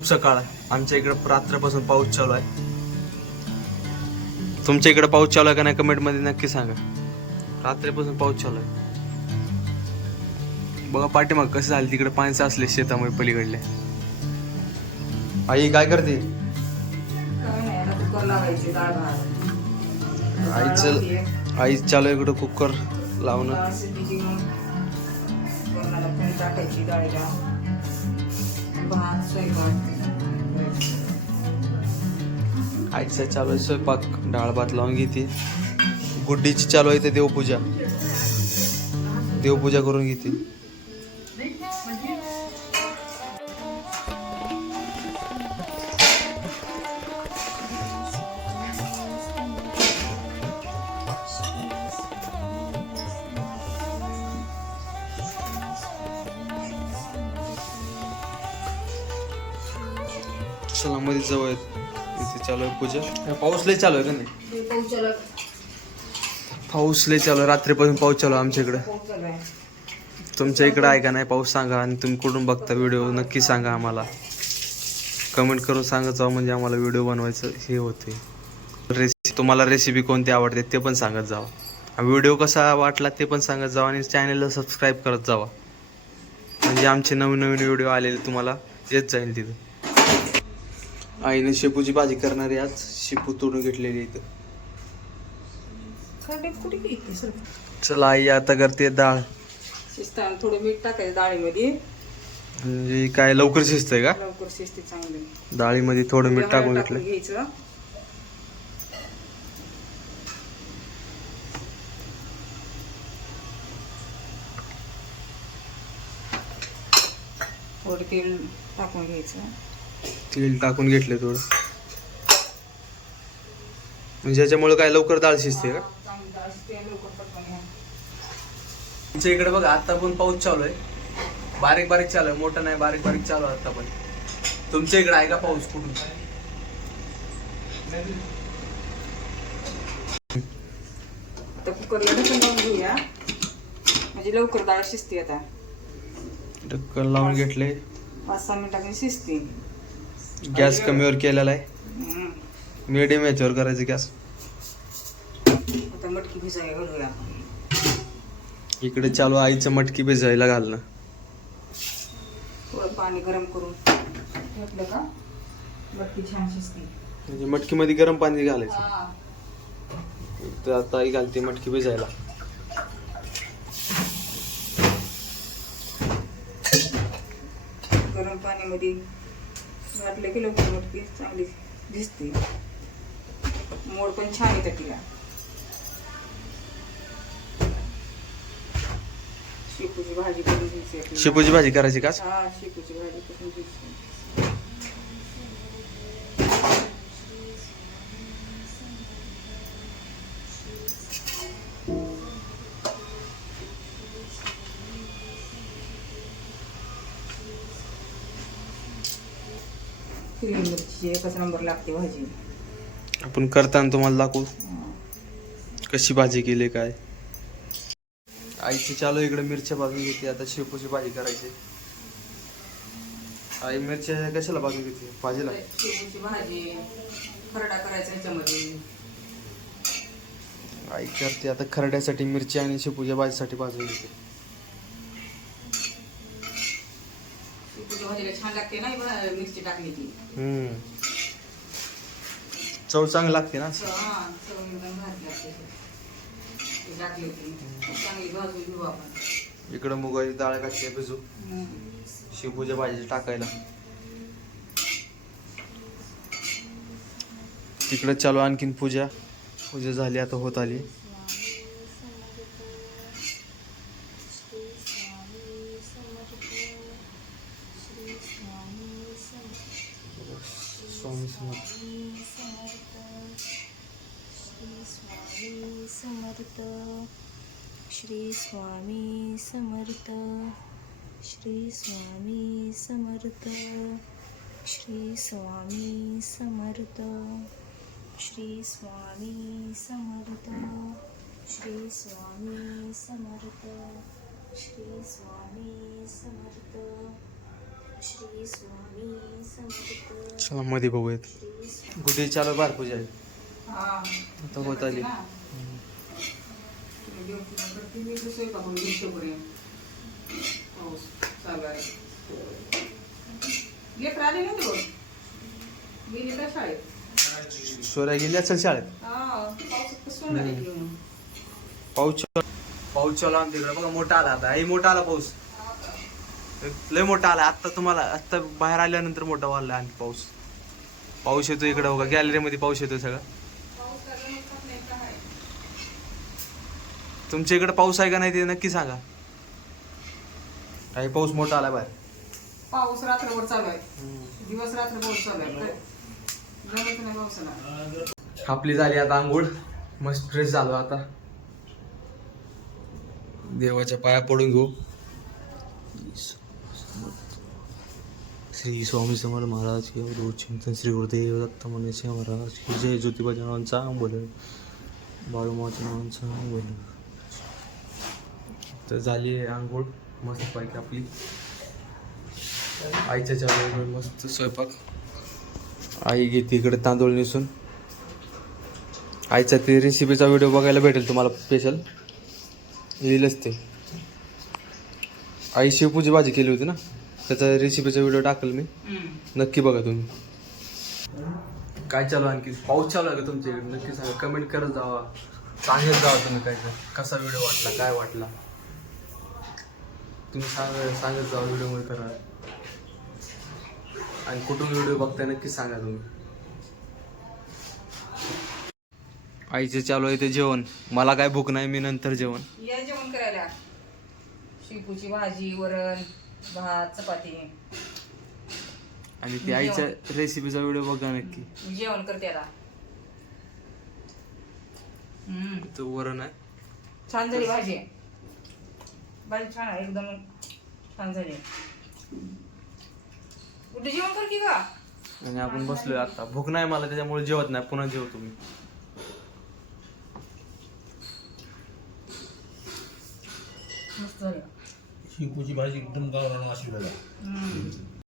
सकाळ आमच्या इकडे रात्रीपासून पाऊस चालू आहे. तुमच्या इकडे पाऊस चालू आहे का नाही कमेंट मध्ये नक्की सांगा. रात्रीपासून पाऊस चालू आहे. बघा पाठीमाग कसं झालं, तिकडे पाणी साचले शेतामध्ये पलीकडले. आई काय करते? आई चालू इकडं कुकर लावणं. आईचा चालू आहे स्वयंपाक, डाळ भात लावून घेते. गुड्डीची चालू आहे ते देवपूजा करून घेते. चला मध्ये जवळ इथे चालू आहे पूजा. पाऊस लय चालू आहे का नाही? पाऊस लय चालू आहे. रात्रीपासून पाऊस चालू आहे आमच्या इकडे. तुमच्या इकडे आहे का नाही पाऊस सांगा. आणि तुम्ही कुठून बघता व्हिडिओ नक्की सांगा आम्हाला. कमेंट करून सांगत जावा, म्हणजे आम्हाला व्हिडिओ बनवायचं हे होते. तुम्हाला रेसिपी कोणती आवडते ते पण सांगत जावा. व्हिडिओ कसा वाटला ते पण सांगत जावा. आणि चॅनलला सबस्क्राईब करत जावा, म्हणजे आमचे नवीन नवीन व्हिडिओ आलेले तुम्हाला येत जाईल तिथं. आईने शेपूची भाजी करणारी आज. शेपू तोडून घेतलेली इथं. चला आई आता करते डाळ. शिजताना थोडं मीठ टाकायचं डाळीमध्ये. म्हणजे काय लवकर शिजतंय का? लवकर शिजते चांगली. डाळीमध्ये थोडं मीठ टाकून घेतलं. घ्यायचं. थोडं तेल टाकून घ्यायचं. तेल टाकून घेतले थोडं, म्हणजे याच्यामुळे काय लवकर डाळ शिजते का? तुमच्या इकडे बघा आता पण पाऊस चालू आहे. बारीक बारीक चालू आहे, मोठा नाही, बारीक बारीक चालू आहे आता पण. तुमच्या इकडे आहे का पाऊस कुठून? आता कुकरला ढक्कन लावून घेऊया, म्हणजे लवकर डाळ शिजते. आता ढक्कन लावून घेतले. 5-6 मिनिटांनी शिजते. गॅस कमीवर केलेला आहे. मीडियम याच्यावर करायचं गॅस. आता मटकी भिजायला घालूया. इकडे चालू आईचं मटकी भिजायला घालणं. थोडं पाणी गरम करून घेतलं का मटकी छान शिजते. म्हणजे मटकीमध्ये गरम पाणी घालायचं. तर आता आई घालते मटकी भिजायला. गरम पाण्यामध्ये घातलं की लवकर मटकी चांगली दिसते. मोड पण छान येते तिला. शेपूची भाजी करून घ्यायची. शेपूची भाजी करायची का? हा, शेपूची भाजी करून घ्यायची. हिरवी मिरची एकच नंबर लागते भाजी. आपण करताना तुम्हाला दाखवू कशी भाजी केली काय. आईची चालू इकडे मिरच्या भाजून घेते. आता शेपूची भाजी करायची. आई मिरच्या कशाला भाजून घेते? भाजीला. शेपूची भाजी खरडा करायचा ह्याच्यामध्ये. आई करते आता खरड्यासाठी मिरची आणि शेपूच्या भाजीसाठी भाजून घेते. शेपूच्या भाजीला छान लागते ना मिरची टाकली की. चव चांगली लागते ना. चव एकदम भारी लागते. टाकली की चांगली भाजून घेऊ आपण. इकडं मुगाची डाळ घातली भिजू शेपूच्या भाजी टाकायला. तिकडं चालू आणखीन पूजा झाली आता होत आली. स्वामी समर्थ. श्री स्वामी समर्थ. श्री स्वामी समर्थ. श्री स्वामी समर्थ. श्री स्वामी समर्थ. श्री स्वामी समर्थ. श्री स्वामी समर्थ. श्री स्वामी समर्थ. चला मध्ये बघूयात. गुढी चालू बार पूजा आहे. हा आता होत आली. मी दुसरी का म्हणून पाऊस चालू आहे. लेकर आली नव्हती बघ, गेली का शाळेत? सोऱ्या गेली असेल शाळेत. पाऊस चालू आमच्या इकडे बघा, मोठा आला आता. आई मोठा आला पाऊस, लय मोठा आला. आता तुम्हाला आता बाहेर आल्यानंतर मोठा वाढला आणखी पाऊस. पाऊस येतो इकडे बघा, गॅलरीमध्ये पाऊस येतोय सगळा. तुमच्या इकडे पाऊस आहे का नाही ते नक्की सांगा. काही पाऊस मोठा आला बाहेर. पाऊस रात्रभर चालू आहे, दिवस रात्र पाऊस चालू आहे. जमत नाही पावसाला. आपली झाली आता आंघोळ, मस्त फ्रेश झालो आता. देवाच्या पाया पडून घेऊ. श्री स्वामी समर्थ महाराज की अवधूत चिंतन, श्री गुरुदेव दत्त मनीषी महाराज की जय. ज्योतिबाच्या नावांचा बोल, बाळूमाच्या नावांचा बोल. तर झाली आहे आंघोळ मस्त पैकी आपली. आईच्या चहा मस्त स्वयंपाक. आई घेते इकडे तांदूळ नेसून. आईचा ते रेसिपीचा व्हिडिओ बघायला भेटेल तुम्हाला, स्पेशल येईलच ते. आई शेपूची भाजी केली होती ना, त्याचा रेसिपीचा व्हिडिओ टाकेल मी, नक्की बघा तुम्ही. काय चालू आणखी? पाऊस चालू आहे का तुमच्या इकडे? नक्की सांगा, कमेंट करत जावा, सांगत जावा तुम्ही काय कसा व्हिडिओ वाटला, काय वाटला तुम्ही सांगत जावा व्हिडिओमध्ये करा. आणि कुठून व्हिडिओ बघताय नक्की सांगा तुम्ही. आईचे चालू आहे ते जेवण. मला काय भूक नाही, मी नंतर जेवण. या जेवण करायला. शेपूची भाजी, वरण, भात, चपाती. आणि ती आईच्या रेसिपीचा व्हिडिओ बघा नक्की. मी जेवण करते आता. तो वरण आहे. छान झाली भाजी, भाजी छान आहे, एकदम छान झाली. कुठे जेवण कर की का? आणि आपण बसलोय आता. भूक नाही मला, त्याच्यामुळे जेवत नाही. पुन्हा जेवतो मी. मस्त झाली. शेपूची भाजी एकदम गावरान वाशी झाला.